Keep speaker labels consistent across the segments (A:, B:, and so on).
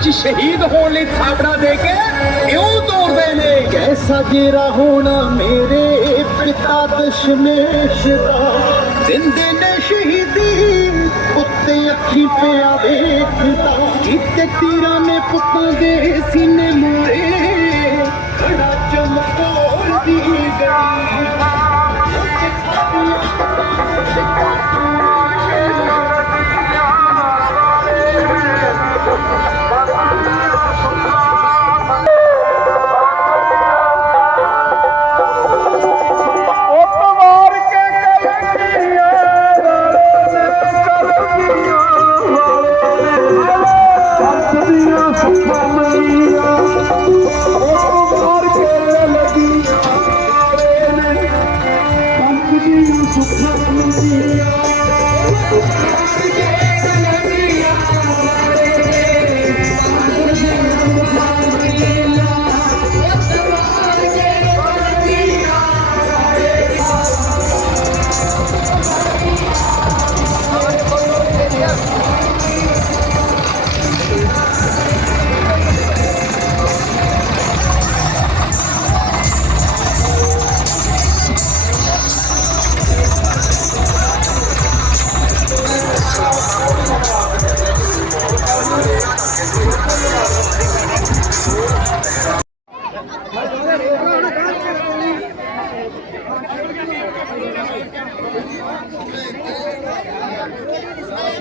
A: ਜੰਗ ਸ਼ਹੀਦ ਹੋਣ ਲਈ ਥਾਪੜਾ ਦੇ ਕੇ ਇਉਂ ਤੋਰਦੇ ਨੇ। ਕੈਸਾ ਜੇਰਾ ਹੋਣਾ ਮੇਰੇ ਪਿਤਾ ਦਸ਼ਮੇਸ਼ ਦਾ? ਦਿੰਦੇ ਨੇ ਸ਼ਹੀਦੀ, ਉੱਤੇ ਅੱਖੀ ਪਿਆ ਵੇਖਦਾ। ਜਿੱਤੇ ਤੀਰਾਂ ਨੇ ਪੁੱਤਾਂ ਦੇ ਸੀਨੇ ਮਾਰੇ ਖੜਾ ਚਮਕੌਰ ਦੀ ਗੜੀ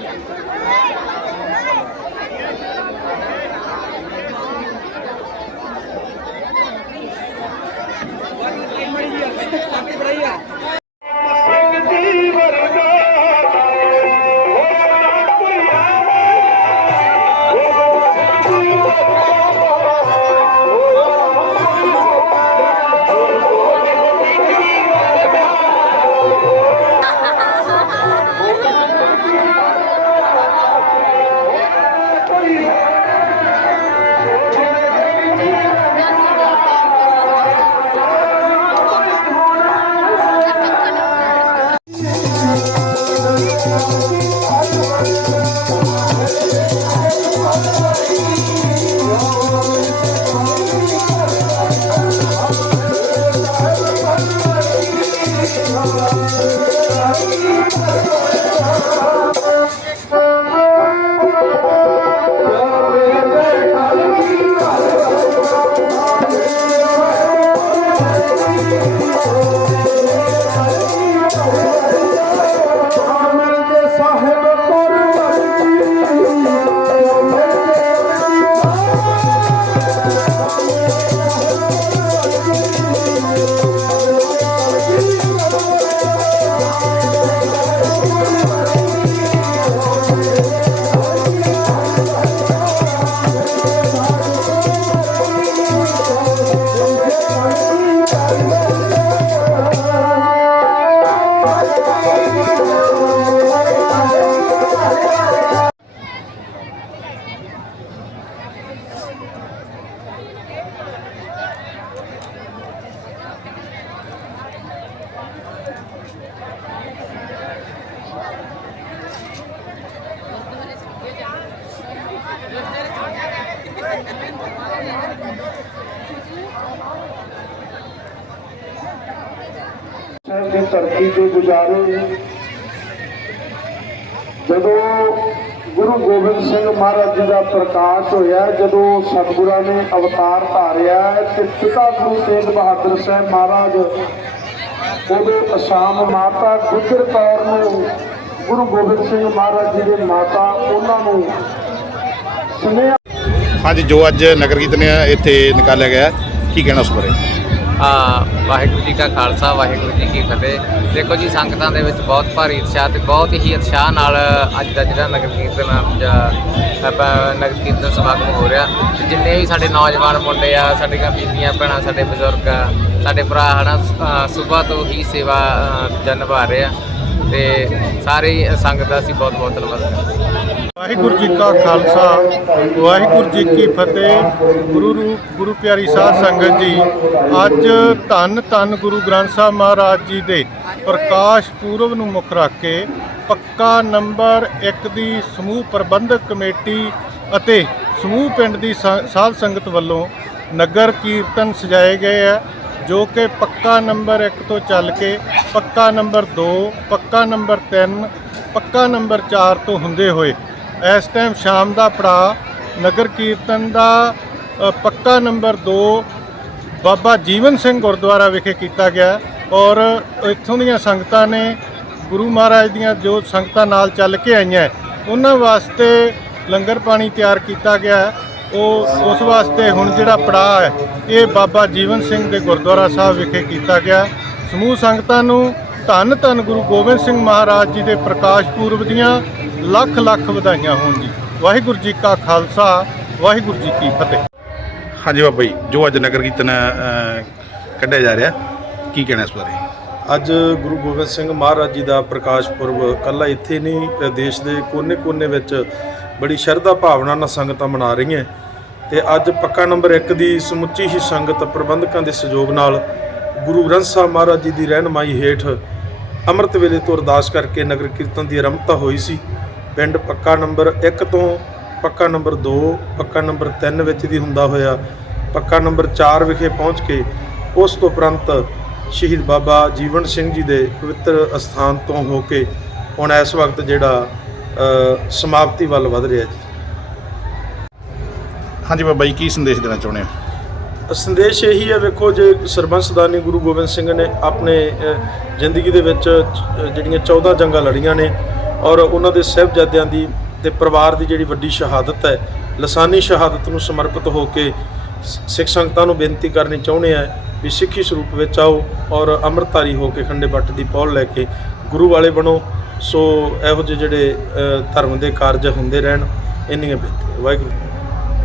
A: Thank you.
B: ਸਾਹਿਬ ਦੀ ਧਰਤੀ ਤੇ ਗੁਜ਼ਾਰੇ। ਜਦੋਂ ਗੁਰੂ ਗੋਬਿੰਦ ਸਿੰਘ ਮਹਾਰਾਜ ਜੀ ਦਾ ਪ੍ਰਕਾਸ਼ ਹੋਇਆ, ਜਦੋਂ ਸਤਿਗੁਰਾਂ ਨੇ ਅਵਤਾਰ ਧਾਰਿਆ ਤੇ ਪਿਤਾ ਗੁਰੂ ਤੇਗ ਬਹਾਦਰ ਸਾਹਿਬ ਮਹਾਰਾਜ ਉਹਦੇ ਅਸਾਮ ਮਾਤਾ ਗੁਜਰ ਕੌਰ ਨੂੰ, ਗੁਰੂ ਗੋਬਿੰਦ ਸਿੰਘ ਮਹਾਰਾਜ ਜੀ ਦੇ ਮਾਤਾ ਉਹਨਾਂ ਨੂੰ ਸੁਨੇਹਾ
C: ਹਾਂਜੀ, ਜੋ ਅੱਜ ਨਗਰ ਕੀਰਤਨ ਇੱਥੇ ਨਿਕਾਲਿਆ ਗਿਆ ਕੀ ਕਹਿਣਾ ਉਸ ਬਾਰੇ?
D: ਆ ਵਾਹਿਗੁਰੂ ਜੀ ਕਾ ਖਾਲਸਾ ਵਾਹਿਗੁਰੂ ਜੀ ਕੀ ਫਤਿਹ। ਦੇਖੋ ਜੀ ਸੰਗਤਾਂ ਦੇ ਵਿੱਚ ਬਹੁਤ ਭਾਰੀ ਉਤਸ਼ਾਹ ਤੇ ਬਹੁਤ ਹੀ ਉਤਸ਼ਾਹ ਨਾਲ ਅੱਜ ਦਾ ਜਿਹੜਾ ਨਗਰ ਕੀਰਤਨ ਜਾਂ ਆਪਾਂ ਨਗਰ ਕੀਰਤਨ ਸਮਾਗਮ ਹੋ ਰਿਹਾ। ਤੇ ਜਿੰਨੇ ਵੀ ਸਾਡੇ ਨੌਜਵਾਨ ਮੁੰਡੇ ਆ ਸਾਡੀਆਂ ਬੀਬੀਆਂ ਭੈਣਾਂ ਸਾਡੇ ਬਜ਼ੁਰਗ ਆ ਸਾਡੇ ਭਰਾ ਹਨਾ ਸਵੇਰ ਤੋਂ ਹੀ ਸੇਵਾ ਅ, ਨਿਭਾ ਰਹੇ ਆ। ਤੇ ਸਾਰੇ ਸੰਗਤ ਦਾ ਅਸੀਂ ਬਹੁਤ ਬਹੁਤ ਧੰਨਵਾਦ ਕਰਦੇ ਹਾਂ।
E: ਵਾਹਿਗੁਰੂ ਜੀ ਕਾ ਖਾਲਸਾ, ਵਾਹਿਗੁਰੂ ਜੀ ਕੀ ਫਤਿਹ। ਗੁਰੂ ਰੂਪ, ਗੁਰੂ ਪਿਆਰੀ ਸਾਧ ਸੰਗਤ ਜੀ, ਅੱਜ ਧੰਨ ਧੰਨ ਗੁਰੂ ਗ੍ਰੰਥ ਸਾਹਿਬ ਮਹਾਰਾਜ ਜੀ ਦੇ ਪ੍ਰਕਾਸ਼ ਪੁਰਬ ਨੂੰ ਮੁੱਖ ਰੱਖ ਕੇ ਪੱਕਾ ਨੰਬਰ 1 ਦੀ ਸਮੂਹ ਪ੍ਰਬੰਧਕ ਕਮੇਟੀ ਅਤੇ ਸਮੂਹ ਪਿੰਡ ਦੀ ਸਾ- ਸਾਧ ਸੰਗਤ ਵੱਲੋਂ ਨਗਰ ਕੀਰਤਨ ਸਜਾਏ ਗਏ ਹੈ ਜੋ ਕਿ ਪੱਕਾ ਨੰਬਰ 1 ਤੋਂ ਚੱਲ ਕੇ ਪੱਕਾ ਨੰਬਰ 2 ਪੱਕਾ ਨੰਬਰ 3 ਪੱਕਾ ਨੰਬਰ 4 ਤੋਂ ਹੁੰਦੇ ਹੋਏ ਇਸ ਟਾਈਮ ਸ਼ਾਮ ਦਾ ਪੜਾ ਨਗਰ ਕੀਰਤਨ ਦਾ ਪੱਕਾ ਨੰਬਰ 2 ਬਾਬਾ ਜੀਵਨ ਸਿੰਘ ਗੁਰਦੁਆਰਾ ਵਿਖੇ ਕੀਤਾ ਗਿਆ ਔਰ ਇੱਥੋਂ ਦੀਆਂ ਸੰਗਤਾਂ ਨੇ ਗੁਰੂ ਮਹਾਰਾਜ ਦੀਆਂ ਜੋ ਸੰਗਤਾਂ ਨਾਲ ਚੱਲ ਕੇ ਆਈਆਂ ਉਹਨਾਂ ਵਾਸਤੇ ਲੰਗਰ ਪਾਣੀ ਤਿਆਰ ਕੀਤਾ ਗਿਆ ਉਹ ਉਸ ਵਾਸਤੇ ਹੁਣ ਜਿਹੜਾ ਪੜਾਅ ਹੈ, ਇਹ ਬਾਬਾ ਜੀਵਨ ਸਿੰਘ ਦੇ ਗੁਰਦੁਆਰਾ ਸਾਹਿਬ ਵਿਖੇ ਕੀਤਾ ਗਿਆ ਸਮੂਹ ਸੰਗਤਾਂ ਨੂੰ ਧੰਨ ਧੰਨ ਗੁਰੂ ਗੋਬਿੰਦ ਸਿੰਘ ਮਹਾਰਾਜ ਜੀ ਦੇ ਪ੍ਰਕਾਸ਼ ਪੁਰਬ ਦੀਆਂ ਲੱਖ ਲੱਖ ਵਧਾਈਆਂ ਹੋਣ ਜੀ। ਵਾਹਿਗੁਰੂ ਜੀ ਕਾ ਖਾਲਸਾ ਵਾਹਿਗੁਰੂ ਜੀ ਕੀ ਫਤਿਹ।
C: ਹਾਂਜੀ ਬਾਬਾ ਜੀ ਜੋ ਅੱਜ ਨਗਰ ਕੀਰਤਨ ਅ, ਕੱਢਿਆ ਜਾ ਰਿਹਾ ਕੀ ਕਹਿਣਾ ਇਸ ਬਾਰੇ?
F: ਅੱਜ ਗੁਰੂ ਗੋਬਿੰਦ ਸਿੰਘ ਮਹਾਰਾਜ ਜੀ ਦਾ ਪ੍ਰਕਾਸ਼ ਪੁਰਬ ਕੱਲਾ ਇੱਥੇ ਨਹੀਂ ਅ, ਦੇਸ਼ ਦੇ ਕੋਨੇ-ਕੋਨੇ ਵਿੱਚ ਬੜੀ ਸ਼ਰਧਾ ਭਾਵਨਾ ਨਾਲ ਸੰਗਤਾਂ ਮਨਾ ਰਹੀਆਂ। ਤੇ ਅੱਜ ਪੱਕਾ ਨੰਬਰ 1 ਦੀ ਸਮੁੱਚੀ ਹੀ ਸੰਗਤ ਪ੍ਰਬੰਧਕਾਂ ਦੇ ਸਹਿਯੋਗ ਨਾਲ ਗੁਰੂ ਗ੍ਰੰਥ ਸਾਹਿਬ ਮਹਾਰਾਜ ਜੀ ਦੀ ਰਹਿਨਮਾਈ ਹੇਠ ਅੰਮ੍ਰਿਤ ਵੇਲੇ ਤੋਂ ਅਰਦਾਸ ਕਰਕੇ ਨਗਰ ਕੀਰਤਨ ਦੀ ਆਰੰਭਤਾ ਹੋਈ ਸੀ। ਪਿੰਡ ਪੱਕਾ ਨੰਬਰ 1 ਤੋਂ ਪੱਕਾ ਨੰਬਰ 2 ਪੱਕਾ ਨੰਬਰ 3 ਵਿੱਚ ਦੀ ਹੁੰਦਾ ਹੋਇਆ ਪੱਕਾ ਨੰਬਰ 4 ਵਿਖੇ ਪਹੁੰਚ ਕੇ ਉਸ ਤੋਂ ਉਪਰੰਤ ਸ਼ਹੀਦ ਬਾਬਾ ਜੀਵਨ ਸਿੰਘ ਜੀ ਦੇ ਪਵਿੱਤਰ ਅਸਥਾਨ ਤੋਂ ਹੋ ਕੇ ਹੁਣ ਇਸ ਵਕਤ ਜਿਹੜਾ ਸਮਾਪਤੀ ਵੱਲ ਵਧ ਰਿਹਾ ਜੀ।
C: ਹਾਂਜੀ ਬਾਬਾ ਜੀ ਕੀ ਸੰਦੇਸ਼ ਦੇਣਾ ਚਾਹੁੰਦੇ ਹੋ?
F: ਸੰਦੇਸ਼ ਇਹੀ ਹੈ ਵੇਖੋ ਜੇ ਸਰਬੰਸਦਾਨੀ ਗੁਰੂ ਗੋਬਿੰਦ ਸਿੰਘ ਨੇ ਆਪਣੇ ਜ਼ਿੰਦਗੀ ਦੇ ਵਿੱਚ ਜਿਹੜੀਆਂ 14 ਜੰਗਾਂ ਲੜੀਆਂ ਨੇ ਔਰ ਉਹਨਾਂ ਦੇ ਸਹਿਬਜ਼ਾਦਿਆਂ ਦੀ ਤੇ ਪਰਿਵਾਰ ਦੀ ਜਿਹੜੀ ਵੱਡੀ ਸ਼ਹਾਦਤ ਹੈ, ਲਸਾਨੀ ਸ਼ਹਾਦਤ ਨੂੰ ਸਮਰਪਿਤ ਹੋ ਕੇ ਸ- ਸਿੱਖ ਸੰਗਤਾਂ ਨੂੰ ਬੇਨਤੀ ਕਰਨੀ ਚਾਹੁੰਦੇ ਆ ਵੀ ਸਿੱਖੀ ਸਰੂਪ ਵਿੱਚ ਆਓ ਔਰ ਅੰਮ੍ਰਿਤਧਾਰੀ ਹੋ ਕੇ ਖੰਡੇ ਬੱਟ ਦੀ ਪੌਲ ਲੈ ਕੇ ਗੁਰੂ ਵਾਲੇ ਬਣੋ। ਸੋ ਇਹੋ ਜਿਹੇ ਜਿਹੜੇ ਧਰਮ ਦੇ ਕਾਰਜ ਹੁੰਦੇ ਰਹਿਣ, ਇੰਨੀਆਂ ਬੇਨਤੀਆਂ। ਵਾਹਿਗੁਰੂ।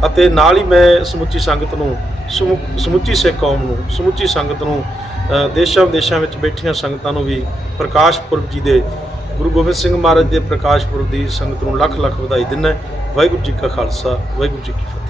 F: ਅਤੇ ਨਾਲ ਹੀ ਮੈਂ ਸਮੁੱਚੀ ਸੰਗਤ ਨੂੰ, ਸਮੁ- ਸਮੁੱਚੀ ਸਿੱਖ ਕੌਮ ਨੂੰ, ਸਮੁੱਚੀ ਸੰਗਤ ਨੂੰ ਦੇਸ਼ਾਂ ਵਿਦੇਸ਼ਾਂ ਵਿੱਚ ਬੈਠੀਆਂ ਸੰਗਤਾਂ ਨੂੰ ਵੀ ਪ੍ਰਕਾਸ਼ ਪੁਰਬ ਜੀ ਦੇ ਗੁਰੂ ਗੋਬਿੰਦ ਸਿੰਘ ਮਹਾਰਾਜ ਦੇ ਪ੍ਰਕਾਸ਼ ਪੁਰਬ ਦੀ ਸੰਗਤ ਨੂੰ ਲੱਖ ਲੱਖ ਵਧਾਈ ਦਿੰਦਾ ਵਾਹਿਗੁਰੂ ਜੀ ਕਾ ਖਾਲਸਾ, ਵਾਹਿਗੁਰੂ ਜੀ ਕੀ ਫਤਿਹ।